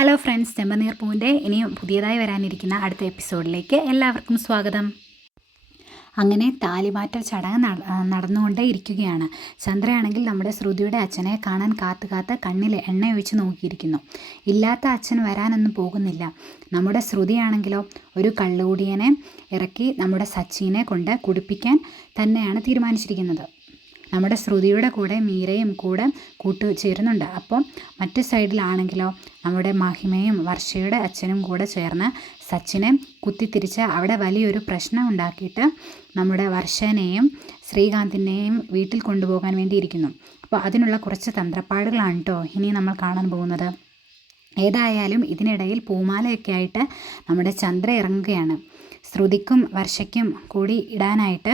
Hello friends, ചെമ്പനീർ പൂവിൻ്റെ ഇനിയും പുതിയതായി വരാനിരിക്കുന്ന അടുത്ത എപ്പിസോഡിലേക്ക് എല്ലാവർക്കും സ്വാഗതം. അങ്ങനെ താലിമാറ്റൽ ചടങ്ങ് നടന്നുകൊണ്ടേ ഇരിക്കുകയാണ്. ചന്ദ്രയാണെങ്കിൽ നമ്മുടെ ശ്രുതിയുടെ അച്ഛനെ കാണാൻ കാത്ത് കണ്ണിൽ എണ്ണയൊഴിച്ച് നോക്കിയിരിക്കുന്നു. ഇല്ലാത്ത അച്ഛൻ വരാനൊന്നും പോകുന്നില്ല. നമ്മുടെ ശ്രുതിയാണെങ്കിലോ ഒരു കള്ളുകൂടിയനെ ഇറക്കി നമ്മുടെ സച്ചിനെ കൊണ്ട് കുടിപ്പിക്കാൻ തന്നെയാണ് തീരുമാനിച്ചിരിക്കുന്നത്. നമ്മുടെ ശ്രുതിയുടെ കൂടെ മീരയും കൂടെ കൂട്ടുചേരുന്നുണ്ട്. അപ്പോൾ മറ്റു സൈഡിലാണെങ്കിലോ നമ്മുടെ മഹിമയും വർഷയുടെ അച്ഛനും കൂടെ ചേർന്ന് സച്ചിനെ കുത്തിത്തിരിച്ച് അവിടെ വലിയൊരു പ്രശ്നം ഉണ്ടാക്കിയിട്ട് നമ്മുടെ വർഷനെയും ശ്രീകാന്തിനെയും വീട്ടിൽ കൊണ്ടുപോകാൻ വേണ്ടി ഇരിക്കുന്നു. അപ്പോൾ അതിനുള്ള കുറച്ച് തന്ത്രപ്പാടുകളാണ് കേട്ടോ ഇനി നമ്മൾ കാണാൻ പോകുന്നത്. ഏതായാലും ഇതിനിടയിൽ പൂമാലയൊക്കെ ആയിട്ട് നമ്മുടെ ചന്ദ്ര ഇറങ്ങുകയാണ്. ശ്രുതിക്കും വർഷയ്ക്കും കൂടി ഇടാനായിട്ട്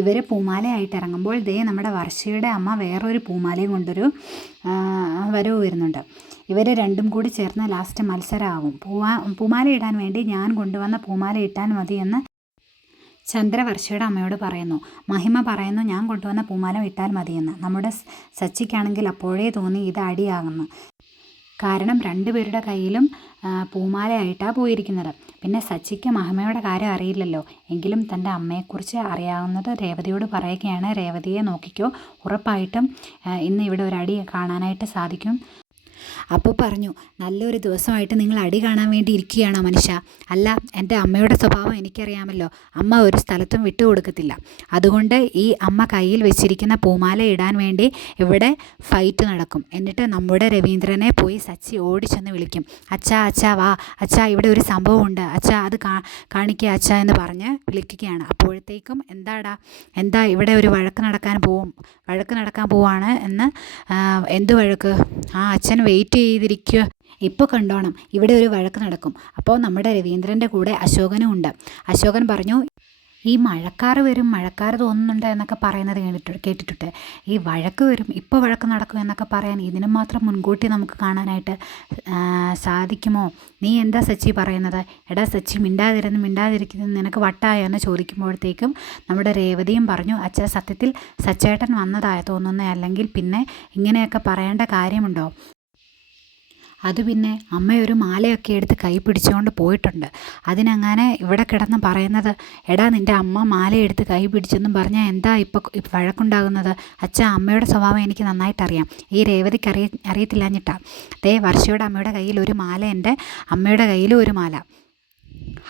ഇവർ പൂമാലയായിട്ട് ഇറങ്ങുമ്പോൾ നമ്മുടെ വർഷയുടെ അമ്മ വേറൊരു പൂമാലയും കൊണ്ടൊരു വരവ് വരുന്നുണ്ട്. ഇവർ രണ്ടും കൂടി ചേർന്ന് ലാസ്റ്റ് മത്സരമാവും. പൂമാല ഇടാൻ വേണ്ടി ഞാൻ കൊണ്ടുവന്ന പൂമാല ഇട്ടാൽ മതിയെന്ന് ചന്ദ്ര വർഷയുടെ അമ്മയോട് പറയുന്നു. മഹിമ പറയുന്നു ഞാൻ കൊണ്ടുവന്ന പൂമാല ഇട്ടാൽ മതിയെന്ന്. നമ്മുടെ സച്ചിക്കാണെങ്കിൽ അപ്പോഴേ തോന്നി ഇത് അടിയാകുന്നു. കാരണം രണ്ടുപേരുടെ കയ്യിലും പൂമാലയായിട്ടാണ് പോയിരിക്കുന്നത്. പിന്നെ സച്ചിക്ക് മഹിമയുടെ കാര്യം അറിയില്ലല്ലോ. എങ്കിലും തൻ്റെ അമ്മയെക്കുറിച്ച് അറിയാവുന്നത് രേവതിയോട് പറയുകയാണ്. രേവതിയെ നോക്കിക്കോ, ഉറപ്പായിട്ടും ഇന്ന് ഇവിടെ ഒരു അടി കാണാനായിട്ട് സാധിക്കും. അപ്പോൾ പറഞ്ഞു, നല്ലൊരു ദിവസമായിട്ട് നിങ്ങൾ അടി കാണാൻ വേണ്ടി ഇരിക്കുകയാണോ മനുഷ്യ? അല്ല, എൻ്റെ അമ്മയുടെ സ്വഭാവം എനിക്കറിയാമല്ലോ. അമ്മ ഒരു സ്ഥലത്തും വിട്ടുകൊടുക്കത്തില്ല. അതുകൊണ്ട് ഈ അമ്മ കയ്യിൽ വെച്ചിരിക്കുന്ന പൂമാല ഇടാൻ വേണ്ടി ഇവിടെ ഫൈറ്റ് നടക്കും. എന്നിട്ട് നമ്മുടെ രവീന്ദ്രനെ പോയി സച്ചി ഓടിച്ചെന്ന് വിളിക്കും. അച്ഛാ അച്ഛാ വാ, അച്ഛാ ഇവിടെ ഒരു സംഭവമുണ്ട്, അച്ഛാ അത് കാണിക്കുക അച്ഛാ എന്ന് പറഞ്ഞ് വിളിക്കുകയാണ്. അപ്പോഴത്തേക്കും എന്താ ഇവിടെ ഒരു വഴക്ക് നടക്കാൻ പോവാണ് എന്ന്. എന്ത് വഴക്ക്? അച്ഛൻ വെയിറ്റ് ചെയ്തിരിക്കുക. ഇപ്പോൾ കണ്ടോണം, ഇവിടെ ഒരു വഴക്ക് നടക്കും. അപ്പോൾ നമ്മുടെ രവീന്ദ്രൻ്റെ കൂടെ അശോകനും ഉണ്ട്. അശോകൻ പറഞ്ഞു, ഈ മഴക്കാർ തോന്നുന്നുണ്ട് എന്നൊക്കെ പറയുന്നത് കേട്ടിട്ടുണ്ട്. ഈ വഴക്ക് വരും, ഇപ്പോൾ വഴക്ക് നടക്കും എന്നൊക്കെ പറയാൻ ഇതിനും മാത്രം മുൻകൂട്ടി നമുക്ക് കാണാനായിട്ട് സാധിക്കുമോ? നീ എന്താ സച്ചി പറയുന്നത്? എടാ സച്ചി, മിണ്ടാതിരിക്കുന്നത് നിനക്ക് വട്ടായോ എന്ന് ചോദിക്കുമ്പോഴത്തേക്കും നമ്മുടെ രേവതിയും പറഞ്ഞു, അച്ഛാ സത്യത്തിൽ സച്ചേട്ടൻ വന്നതായ തോന്നുന്നേ, അല്ലെങ്കിൽ പിന്നെ ഇങ്ങനെയൊക്കെ പറയേണ്ട കാര്യമുണ്ടോ? അത് പിന്നെ അമ്മയൊരു മാലയൊക്കെ എടുത്ത് കൈ പിടിച്ചുകൊണ്ട് പോയിട്ടുണ്ട്. അതിനങ്ങനെ ഇവിടെ കിടന്ന് പറയുന്നത്, എടാ നിൻ്റെ അമ്മ മാലയെടുത്ത് കൈ പിടിച്ചെന്നും പറഞ്ഞാൽ എന്താ ഇപ്പോൾ വഴക്കുണ്ടാകുന്നത്? അച്ഛാ, അമ്മയുടെ സ്വഭാവം എനിക്ക് നന്നായിട്ടറിയാം. ഈ രേവതിക്ക് അറിയത്തില്ലാഞ്ഞിട്ടാ. വർഷയുടെ അമ്മയുടെ കയ്യിൽ ഒരു മാല, എൻ്റെ അമ്മയുടെ കയ്യിലും ഒരു മാല,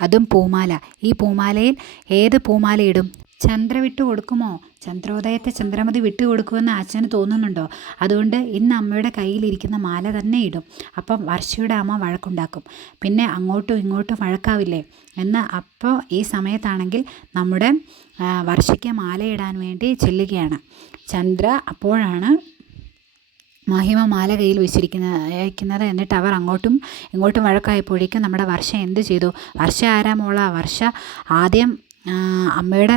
അതും പൂമാല. ഈ പൂമാലയിൽ ഏത് പൂമാല ഇടും? ചന്ദ്ര വിട്ടു കൊടുക്കുമോ? ചന്ദ്രോദയത്തെ ചന്ദ്രമതി വിട്ടു കൊടുക്കുമെന്ന് അച്ഛന് തോന്നുന്നുണ്ടോ? അതുകൊണ്ട് ഇന്ന് അമ്മയുടെ കയ്യിലിരിക്കുന്ന മാല തന്നെ ഇടും. അപ്പം വർഷയുടെ അമ്മ വഴക്കുണ്ടാക്കും. പിന്നെ അങ്ങോട്ടും ഇങ്ങോട്ടും വഴക്കാവില്ലേ എന്ന്. അപ്പോൾ ഈ സമയത്താണെങ്കിൽ നമ്മുടെ വർഷയ്ക്ക് മാലയിടാൻ വേണ്ടി ചെല്ലുകയാണ് ചന്ദ്ര. അപ്പോഴാണ് മഹിമ മാല കയ്യിൽ വെച്ചിരിക്കുന്നത്. എന്നിട്ട് അവർ അങ്ങോട്ടും ഇങ്ങോട്ടും വഴക്കായപ്പോഴേക്കും നമ്മുടെ വർഷ എന്ത് ചെയ്തു? വർഷ ആരാ മോളാ? വർഷ ആദ്യം അമ്മയുടെ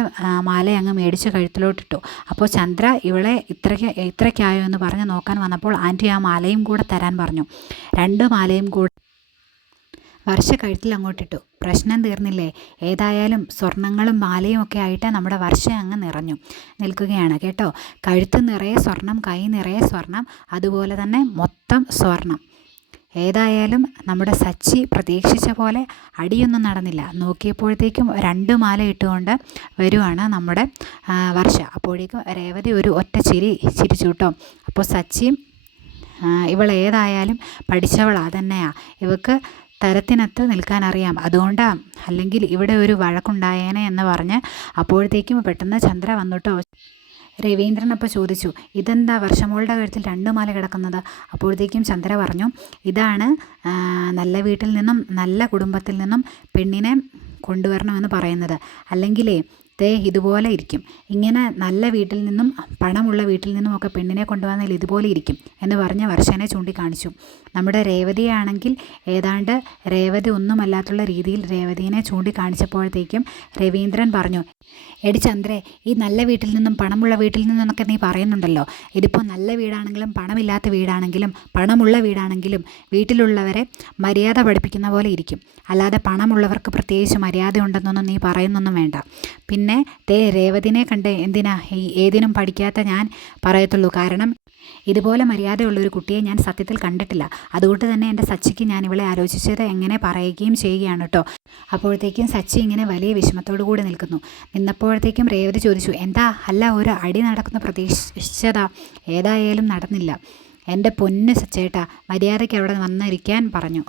മാല അങ്ങ് മേടിച്ച് കഴുത്തിലോട്ടിട്ടു. അപ്പോൾ ചന്ദ്ര ഇവളെ ഇത്രയ്ക്കായോ എന്ന് പറഞ്ഞ് നോക്കാൻ വന്നപ്പോൾ ആൻറ്റി ആ മാലയും കൂടെ തരാൻ പറഞ്ഞു. 2 മാലയും കൂടെ വർഷ കഴുത്തിൽ അങ്ങോട്ടിട്ടു. പ്രശ്നം തീർന്നില്ലേ? ഏതായാലും സ്വർണ്ണങ്ങളും മാലയും ഒക്കെ ആയിട്ട് നമ്മുടെ വർഷ അങ്ങ് നിറഞ്ഞു നിൽക്കുകയാണ് കേട്ടോ. കഴുത്ത് നിറയെ സ്വർണം, കൈ നിറയെ സ്വർണം, അതുപോലെ തന്നെ മൊത്തം സ്വർണം. ഏതായാലും നമ്മുടെ സച്ചി പ്രതീക്ഷിച്ച പോലെ അടിയൊന്നും നടന്നില്ല. നോക്കിയപ്പോഴത്തേക്കും 2 മാല ഇട്ടുകൊണ്ട് വരുവാണ് നമ്മുടെ വർഷ. അപ്പോഴേക്കും രേവതി ഒരു ഒറ്റ ചിരിച്ചു കേട്ടോ. അപ്പോൾ സച്ചിയും ഇവളേതായാലും പഠിച്ചവളാ തന്നെയാണ്. ഇവൾക്ക് തരത്തിനകത്ത് നിൽക്കാനറിയാം. അതുകൊണ്ടാണ്, അല്ലെങ്കിൽ ഇവിടെ ഒരു വഴക്കുണ്ടായേനെ എന്ന് പറഞ്ഞ് അപ്പോഴത്തേക്കും പെട്ടെന്ന് ചന്ദ്ര വന്നിട്ടോ. രവീന്ദ്രൻ അപ്പോൾ ചോദിച്ചു, ഇതെന്താ വർഷമോളുടെ കഴുത്തിൽ 2 മാല കിടക്കുന്നത്? അപ്പോഴത്തേക്കും ചന്ദ്ര പറഞ്ഞു, ഇതാണ് നല്ല വീട്ടിൽ നിന്നും നല്ല കുടുംബത്തിൽ നിന്നും പെണ്ണിനെ കൊണ്ടുവരണമെന്ന് പറയുന്നത്. അല്ലെങ്കിലേ ഇതുപോലെ ഇരിക്കും. ഇങ്ങനെ നല്ല വീട്ടിൽ നിന്നും പണമുള്ള വീട്ടിൽ നിന്നും ഒക്കെ പെണ്ണിനെ കൊണ്ടുവന്നാൽ ഇതുപോലെ ഇരിക്കും എന്ന് പറഞ്ഞ് വർഷനെ ചൂണ്ടിക്കാണിച്ചു. നമ്മുടെ രേവതിയാണെങ്കിൽ ഏതാണ്ട് രേവതി ഒന്നുമല്ലാത്തുള്ള രീതിയിൽ രേവതിയെ ചൂണ്ടിക്കാണിച്ചപ്പോഴത്തേക്കും രവീന്ദ്രൻ പറഞ്ഞു, എടി ചന്ദ്രേ, ഈ നല്ല വീട്ടിൽ നിന്നും പണമുള്ള വീട്ടിൽ നിന്നൊക്കെ നീ പറയുന്നുണ്ടല്ലോ. ഇതിപ്പോൾ നല്ല വീടാണെങ്കിലും പണമില്ലാത്ത വീടാണെങ്കിലും പണമുള്ള വീടാണെങ്കിലും വീട്ടിലുള്ളവരെ മര്യാദ പഠിപ്പിക്കുന്ന പോലെ ഇരിക്കും. അല്ലാതെ പണമുള്ളവർക്ക് പ്രത്യേകിച്ച് മര്യാദ ഉണ്ടെന്നൊന്നും നീ പറയുന്നൊന്നും വേണ്ട. പിന്നെ രേവതിനെ കണ്ട് എന്തിനാ ഏതിനും പഠിക്കാത്ത ഞാൻ പറയത്തുള്ളൂ. കാരണം ഇതുപോലെ മര്യാദയുള്ളൊരു കുട്ടിയെ ഞാൻ സത്യത്തിൽ കണ്ടിട്ടില്ല. അതുകൊണ്ട് തന്നെ എൻ്റെ സച്ചിക്ക് ഞാൻ ഇവളെ ആലോചിച്ചത് എങ്ങനെ പറയുകയും ചെയ്യുകയാണ് കേട്ടോ. അപ്പോഴത്തേക്കും സച്ചി ഇങ്ങനെ വലിയ വിഷമത്തോടു കൂടി നിന്നപ്പോഴത്തേക്കും രേവതി ചോദിച്ചു, എന്താ അല്ല ഒരു അടി നടക്കുന്ന പ്രതീക്ഷിച്ചതാ, ഏതായാലും നടന്നില്ല. എൻ്റെ പൊന്ന് ചേട്ടാ, മര്യാദയ്ക്ക് അവിടെ വന്നിരിക്കാൻ പറഞ്ഞു.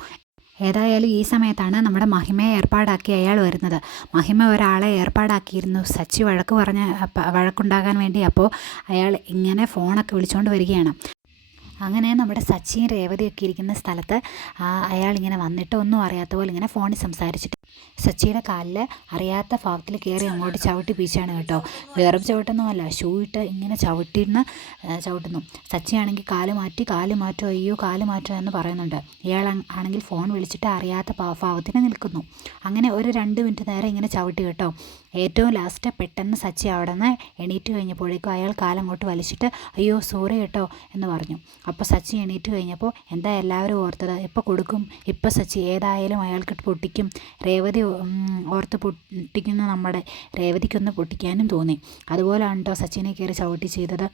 ഏതായാലും ഈ സമയത്താണ് നമ്മുടെ മഹിമയെ ഏർപ്പാടാക്കി അയാൾ വരുന്നത്. മഹിമ ഒരാളെ ഏർപ്പാടാക്കിയിരുന്നു സച്ചി വഴക്കുണ്ടാകാൻ വേണ്ടി. അപ്പോൾ അയാൾ ഇങ്ങനെ ഫോണൊക്കെ വിളിച്ചുകൊണ്ട് വരികയാണ്. അങ്ങനെ നമ്മുടെ സച്ചിയും രേവതിയൊക്കെ ഇരിക്കുന്ന സ്ഥലത്ത് അയാളിങ്ങനെ വന്നിട്ട് ഒന്നും അറിയാത്ത പോലെ ഇങ്ങനെ ഫോണിൽ സംസാരിച്ചിട്ട് സച്ചിയുടെ കാലിൽ അറിയാത്ത ഭാഗത്തിൽ കയറി അങ്ങോട്ട് ചവിട്ടി പീച്ചാണ് കേട്ടോ. വേറെ ചവിട്ടൊന്നുമല്ല, ഷൂ ഇട്ട് ഇങ്ങനെ ചവിട്ടുന്നു. സച്ചിയാണെങ്കിൽ കാല് മാറ്റും, അയ്യോ കാല് മാറ്റും എന്ന് പറയുന്നുണ്ട്. ഇയാൾ ആണെങ്കിൽ ഫോൺ വിളിച്ചിട്ട് അറിയാത്ത ഭാവത്തിന് നിൽക്കുന്നു. അങ്ങനെ ഒരു 2 മിനിറ്റ് നേരം ഇങ്ങനെ ചവിട്ടി കേട്ടോ. ഏറ്റവും ലാസ്റ്റ് പെട്ടെന്ന് സച്ചി അവിടെ നിന്ന് എണീറ്റ് കഴിഞ്ഞപ്പോഴേക്കും അയാൾ കാലങ്ങോട്ട് വലിച്ചിട്ട് അയ്യോ സോറി കേട്ടോ എന്ന് പറഞ്ഞു. അപ്പോൾ സച്ചി എണീറ്റ് കഴിഞ്ഞപ്പോൾ എന്താ എല്ലാവരും ഓർത്തത്, ഇപ്പോൾ കൊടുക്കും, ഇപ്പോൾ സച്ചി ഏതായാലും അയാൾക്ക് പൊട്ടിക്കും. രേവതി ഓർത്ത് പൊട്ടിക്കുന്ന നമ്മുടെ രേവതിക്കൊന്ന് പൊട്ടിക്കാനും തോന്നി. അതുപോലെയാണ് കേട്ടോ സച്ചിനെ കയറി ചവിട്ടി ചെയ്തത്.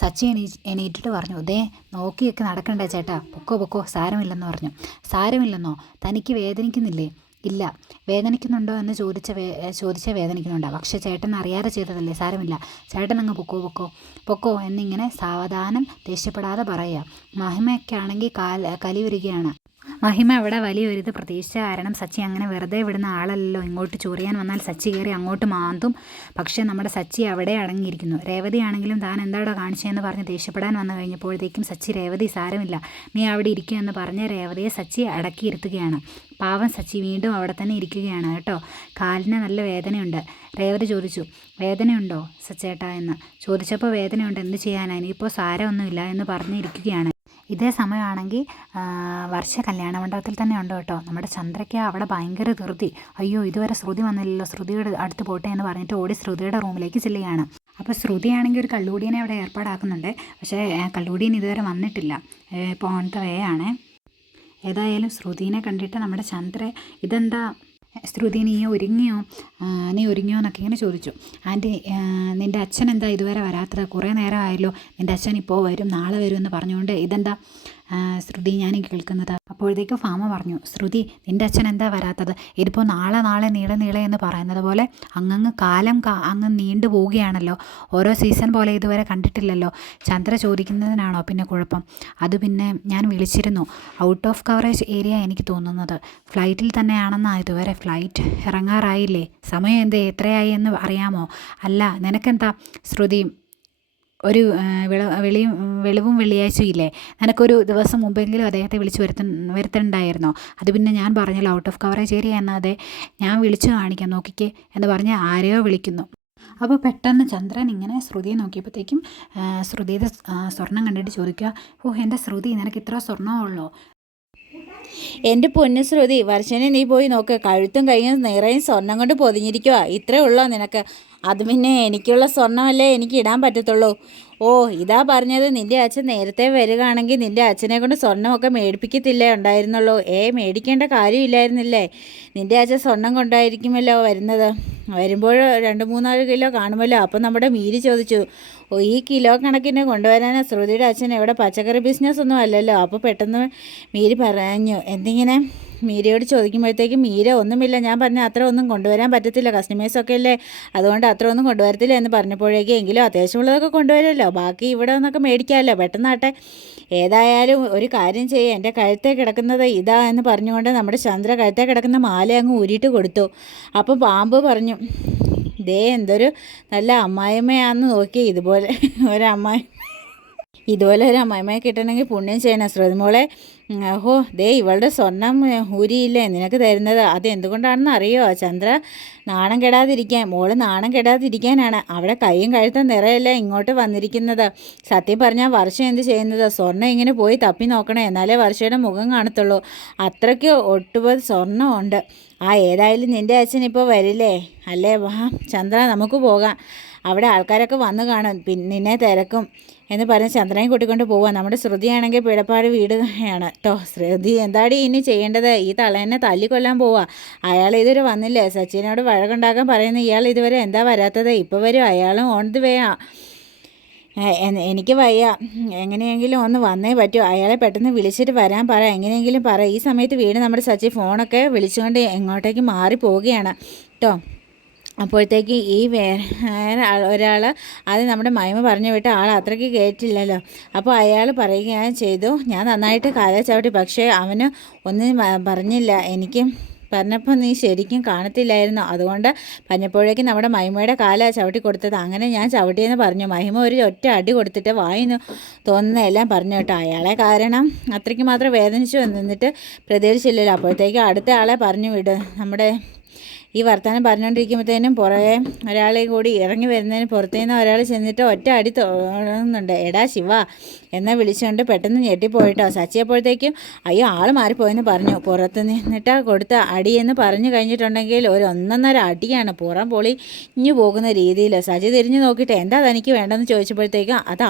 സച്ചി എണീറ്റിട്ട് പറഞ്ഞു, ദേ നോക്കിയൊക്കെ നടക്കണ്ടേ ചേട്ടാ, പൊക്കോ സാരമില്ലെന്ന് പറഞ്ഞു. സാരമില്ലെന്നോ, തനിക്ക് വേദനിക്കുന്നില്ലേ? ഇല്ല. വേദനിക്കുന്നുണ്ടോ എന്ന് ചോദിച്ചാൽ വേദനിക്കുന്നുണ്ടോ, പക്ഷേ ചേട്ടൻ അറിയാതെ ചെയ്തതല്ലേ, സാരമില്ല, ചേട്ടൻ അങ്ങ് പൊക്കോ എന്നിങ്ങനെ സാവധാനം ദേഷ്യപ്പെടാതെ പറയുക. മഹിമയ്ക്കാണെങ്കിൽ കലി വരികയാണ്. മഹിമ അവിടെ വലിയൊരിത് പ്രതീക്ഷിച്ച കാരണം സച്ചി അങ്ങനെ വെറുതെ വിടുന്ന ആളല്ലല്ലോ. ഇങ്ങോട്ട് ചൊറിയാൻ വന്നാൽ സച്ചി കയറി അങ്ങോട്ട് മാന്തും. പക്ഷേ നമ്മുടെ സച്ചി അവിടെ അടങ്ങിയിരിക്കുന്നു. രേവതി ആണെങ്കിലും താൻ എന്താടോ കാണിച്ചതെന്ന് പറഞ്ഞ് ദേഷ്യപ്പെടാൻ വന്നു കഴിഞ്ഞപ്പോഴത്തേക്കും സച്ചി, രേവതി സാരമില്ല, നീ അവിടെ ഇരിക്കുക എന്ന് പറഞ്ഞ് രേവതിയെ സച്ചി അടക്കിയിരുത്തുകയാണ്. പാവം സച്ചി വീണ്ടും അവിടെ തന്നെ ഇരിക്കുകയാണ് കേട്ടോ. കാലിന് നല്ല വേദനയുണ്ട്. രേവതി ചോദിച്ചു, വേദനയുണ്ടോ സച്ചേട്ടാ എന്ന് ചോദിച്ചപ്പോൾ വേദനയുണ്ട്, എന്ത് ചെയ്യാനാ, ഇനിയിപ്പോൾ സാരമൊന്നുമില്ല എന്ന് പറഞ്ഞിരിക്കുകയാണ്. ഇതേ സമയമാണെങ്കിൽ വർഷ കല്യാണ മണ്ഡപത്തിൽ തന്നെ ഉണ്ട് കേട്ടോ. നമ്മുടെ ചന്ദ്രയ്ക്ക് അവിടെ ഭയങ്കര ധൃതി. അയ്യോ ഇതുവരെ ശ്രുതി വന്നില്ലല്ലോ, ശ്രുതിയുടെ അടുത്ത് പോട്ടെ എന്ന് പറഞ്ഞിട്ട് ഓടി ശ്രുതിയുടെ റൂമിലേക്ക് ചെല്ലുകയാണ്. അപ്പോൾ ശ്രുതിയാണെങ്കിൽ ഒരു കള്ളുകൂടിയനെ അവിടെ ഏർപ്പാടാക്കുന്നുണ്ട്. പക്ഷേ കള്ളുകൂടിയൻ ഇതുവരെ വന്നിട്ടില്ല, ഇപ്പോൾ ഓൺ ദ വേ ആണ്. ഏതായാലും ശ്രുതിനെ കണ്ടിട്ട് നമ്മുടെ ചന്ദ്ര, ഇതെന്താ ശ്രുതി നീ ഒരുങ്ങിയോ എന്നൊക്കെ ഇങ്ങനെ ചോദിച്ചു. ആൻറ്റി നിൻ്റെ അച്ഛൻ എന്താ ഇതുവരെ വരാത്തത്, കുറേ നേരമായല്ലോ, നിൻ്റെ അച്ഛൻ ഇപ്പോൾ വരും, നാളെ വരും എന്ന് പറഞ്ഞുകൊണ്ട് ഇതെന്താ ശ്രുതി ഞാൻ കേൾക്കുന്നത്. അപ്പോഴത്തേക്ക് ഫാമ പറഞ്ഞു, ശ്രുതി നിൻ്റെ അച്ഛൻ എന്താ വരാത്തത്, ഇതിപ്പോൾ നാളെ നീളെ എന്ന് പറയുന്നത് പോലെ കാലം അങ്ങ് നീണ്ടു പോവുകയാണല്ലോ, ഓരോ സീസൺ പോലെ ഇതുവരെ കണ്ടിട്ടില്ലല്ലോ. ചന്ദ്ര ചോദിക്കുന്നതിനാണോ പിന്നെ കുഴപ്പം? അത് പിന്നെ ഞാൻ വിളിച്ചിരുന്നു, ഔട്ട് ഓഫ് കവറേജ് ഏരിയ എനിക്ക് തോന്നുന്നത്, ഫ്ലൈറ്റിൽ തന്നെയാണെന്നാണ് ഇതുവരെ, ഫ്ലൈറ്റ് ഇറങ്ങാറായില്ലേ, സമയം എത്രയായി എന്ന് അറിയാമോ? അല്ല നിനക്കെന്താ ശ്രുതി, ഒരു വെളിവും വെള്ളിയാഴ്ചയില്ലേ, നിനക്കൊരു ദിവസം മുമ്പെങ്കിലും അദ്ദേഹത്തെ വിളിച്ച് വരുത്തണ്ടായിരുന്നോ? അത് പിന്നെ ഞാൻ പറഞ്ഞല്ലോ ഔട്ട് ഓഫ് കവറേജ് ഏരിയ എന്നതെ, ഞാൻ വിളിച്ചു കാണിക്കാം നോക്കിക്കേ എന്ന് പറഞ്ഞ് ആരെയോ വിളിക്കുന്നു. അപ്പോൾ പെട്ടെന്ന് ചന്ദ്രൻ ഇങ്ങനെ ശ്രുതിയെ നോക്കിയപ്പോഴത്തേക്കും ശ്രുതിയുടെ സ്വർണം കണ്ടിട്ട് ചോദിക്കുക, ഓ എൻ്റെ ശ്രുതി നിനക്ക് ഇത്ര സ്വർണ്ണമുള്ളോ? എൻ്റെ പൊന്നു ശ്രുതി, വർഷനെ നീ പോയി നോക്ക്, കഴുത്തും കൈയും നിറയും സ്വർണം കൊണ്ട് പൊതിഞ്ഞിരിക്കുക, ഇത്രേ ഉള്ളോ നിനക്ക്? അത് പിന്നെ എനിക്കുള്ള സ്വർണ്ണമല്ലേ എനിക്ക് ഇടാൻ പറ്റത്തുള്ളൂ. ഓ ഇതാ പറഞ്ഞത്, നിൻ്റെ അച്ഛൻ നേരത്തെ വരികയാണെങ്കിൽ നിൻ്റെ അച്ഛനെ കൊണ്ട് സ്വർണ്ണമൊക്കെ മേടിപ്പിക്കത്തില്ലേ ഉണ്ടായിരുന്നുള്ളൂ. മേടിക്കേണ്ട കാര്യമില്ലായിരുന്നില്ലേ? നിൻ്റെ അച്ഛൻ സ്വർണം കൊണ്ടായിരിക്കുമല്ലോ വരുന്നത്, വരുമ്പോൾ 2-3 കിലോ കാണുമല്ലോ. അപ്പം നമ്മുടെ മീരി ചോദിച്ചു, ഓ ഈ കിലോ കണക്കിന് കൊണ്ടുവരാനാണ് ശ്രുതിയുടെ അച്ഛൻ എവിടെ പച്ചക്കറി ബിസിനസ് ഒന്നും അല്ലല്ലോ. അപ്പോൾ പെട്ടെന്ന് മീരി പറഞ്ഞു, എന്തിങ്ങനെ മീരയോട് ചോദിക്കുമ്പോഴത്തേക്കും മീര ഒന്നുമില്ല, ഞാൻ പറഞ്ഞ അത്ര ഒന്നും കൊണ്ടുവരാൻ പറ്റത്തില്ല, കസ്റ്റമേഴ്സൊക്കെ അല്ലേ, അതുകൊണ്ട് അത്ര ഒന്നും കൊണ്ടുവരത്തില്ല എന്ന് പറഞ്ഞപ്പോഴേക്കും എങ്കിലും അത്യാവശ്യമുള്ളതൊക്കെ കൊണ്ടുവരുമല്ലോ, ബാക്കി ഇവിടെ നിന്നൊക്കെ മേടിക്കാമല്ലോ, പെട്ടെന്നാട്ടെ. ഏതായാലും ഒരു കാര്യം ചെയ്യുക, എൻ്റെ കഴുത്തേ കിടക്കുന്നത് ഇതാ എന്ന് പറഞ്ഞുകൊണ്ട് നമ്മുടെ ചന്ദ്ര കഴുത്തേ കിടക്കുന്ന മാല അങ്ങ് ഊരിയിട്ട് കൊടുത്തു. അപ്പം പാമ്പ് പറഞ്ഞു, ദേ എന്തൊരു നല്ല അമ്മായിമ്മയാണെന്ന് നോക്കി, ഇതുപോലെ ഒരു അമ്മായിമ്മയെ കിട്ടണമെങ്കിൽ പുണ്യം ചെയ്യണം ശ്രുതിമോളെ. ഓഹോ ദേ ഇവളുടെ സ്വർണം ഊരിയില്ലേ നിനക്ക് തരുന്നത്, അത് എന്തുകൊണ്ടാണെന്ന് അറിയോ ചന്ദ്ര? മോള് നാണം കെടാതിരിക്കാനാണ്. അവിടെ കൈയും കഴുത്തും നിറയല്ലേ ഇങ്ങോട്ട് വന്നിരിക്കുന്നത്. സത്യം പറഞ്ഞാൽ വർഷം എന്ത് ചെയ്യുന്നത്, സ്വർണ്ണം ഇങ്ങനെ പോയി തപ്പി നോക്കണേ, എന്നാലേ വർഷയുടെ മുഖം കാണത്തുള്ളൂ, അത്രയ്ക്ക് ഒട്ടുപത് സ്വർണ്ണമുണ്ട്. ഏതായാലും നിൻ്റെ അച്ഛൻ ഇപ്പോൾ വരില്ലേ, അല്ലേ? വാ ചന്ദ്ര നമുക്ക് പോകാം, അവിടെ ആൾക്കാരൊക്കെ വന്നു കാണും, നിന്നെ തിരക്കും എന്ന് പറഞ്ഞ് ചന്ദ്രനെ കൂട്ടിക്കൊണ്ട് പോവാം. നമ്മുടെ ശ്രുതിയാണെങ്കിൽ പിടപ്പാട് വീടുകയാണ് കേട്ടോ. ശ്രുതി എന്താടി ഇനി ചെയ്യേണ്ടത്, ഈ തളേനെ തല്ലിക്കൊല്ലാൻ പോവാ. അയാൾ ഇതുവരെ വന്നില്ലേ, സച്ചിനോട് വഴക്കുണ്ടാക്കാൻ പറയുന്ന ഇയാൾ ഇതുവരെ എന്താ വരാത്തത്, ഇപ്പോൾ വരും, അയാളും ഓൺ ദി വേ എനിക്ക് വയ്യ, എങ്ങനെയെങ്കിലും ഒന്ന് വന്നേ പറ്റൂ. അയാളെ പെട്ടെന്ന് വിളിച്ചിട്ട് വരാൻ പറ, എങ്ങനെയെങ്കിലും പറ. ഈ സമയത്ത് വീട് നമ്മുടെ സച്ചി ഫോണൊക്കെ വിളിച്ചുകൊണ്ട് എങ്ങോട്ടേക്ക് മാറി പോവുകയാണ് കേട്ടോ. അപ്പോഴത്തേക്ക് ഈ വേറെ ഒരാൾ, അത് നമ്മുടെ മഹിമ പറഞ്ഞു വിട്ട ആൾ അത്രയ്ക്ക് കേട്ടില്ലല്ലോ. അപ്പോൾ അയാൾ പറയുകയാണ് ചെയ്തു, ഞാൻ നന്നായിട്ട് കാല ചവിട്ടി, പക്ഷേ അവന് ഒന്നും പറഞ്ഞില്ല. എനിക്ക് പറഞ്ഞപ്പോൾ നീ ശരിക്കും കാണത്തില്ലായിരുന്നു, അതുകൊണ്ട് പറഞ്ഞപ്പോഴേക്കും നമ്മുടെ മഹിമയുടെ കാല ചവിട്ടി കൊടുത്തത്. അങ്ങനെ ഞാൻ ചവിട്ടിയെന്ന് പറഞ്ഞു. മഹിമ ഒരു ഒറ്റ അടി കൊടുത്തിട്ട് വായിന്ന് തോന്നുന്ന എല്ലാം പറഞ്ഞു കേട്ടോ. അയാളെ കാരണം അത്രയ്ക്ക് മാത്രം വേദനിച്ചു നിന്നിട്ട് പ്രതികരിച്ചില്ലല്ലോ. അപ്പോഴത്തേക്കും അടുത്ത ആളെ പറഞ്ഞു വിടും. നമ്മുടെ ഈ വർത്തമാനം പറഞ്ഞുകൊണ്ടിരിക്കുമ്പോഴത്തേനും പുറകെ ഒരാളെ കൂടി ഇറങ്ങി വരുന്നതിന് പുറത്തുനിന്ന് ഒരാൾ ചെന്നിട്ട് ഒറ്റ അടി തോന്നുന്നുണ്ട്. എടാ ശിവ എന്നെ വിളിച്ചുകൊണ്ട് പെട്ടെന്ന് ഞെട്ടിപ്പോയിട്ടോ. സച്ചിയപ്പോഴത്തേക്കും അയ്യോ ആൾ മാറിപ്പോയെന്ന് പറഞ്ഞു. പുറത്ത് നിന്നിട്ടാ കൊടുത്ത അടിയെന്ന് പറഞ്ഞു കഴിഞ്ഞിട്ടുണ്ടെങ്കിൽ ഒരു ഒന്നൊന്നര അടിയാണ്, പുറം പൊളിഞ്ഞു പോകുന്ന രീതിയിൽ. സച്ചി തിരിഞ്ഞു നോക്കിയിട്ട് എന്താ തനിക്ക് വേണ്ടെന്ന് ചോദിച്ചപ്പോഴത്തേക്കും അത്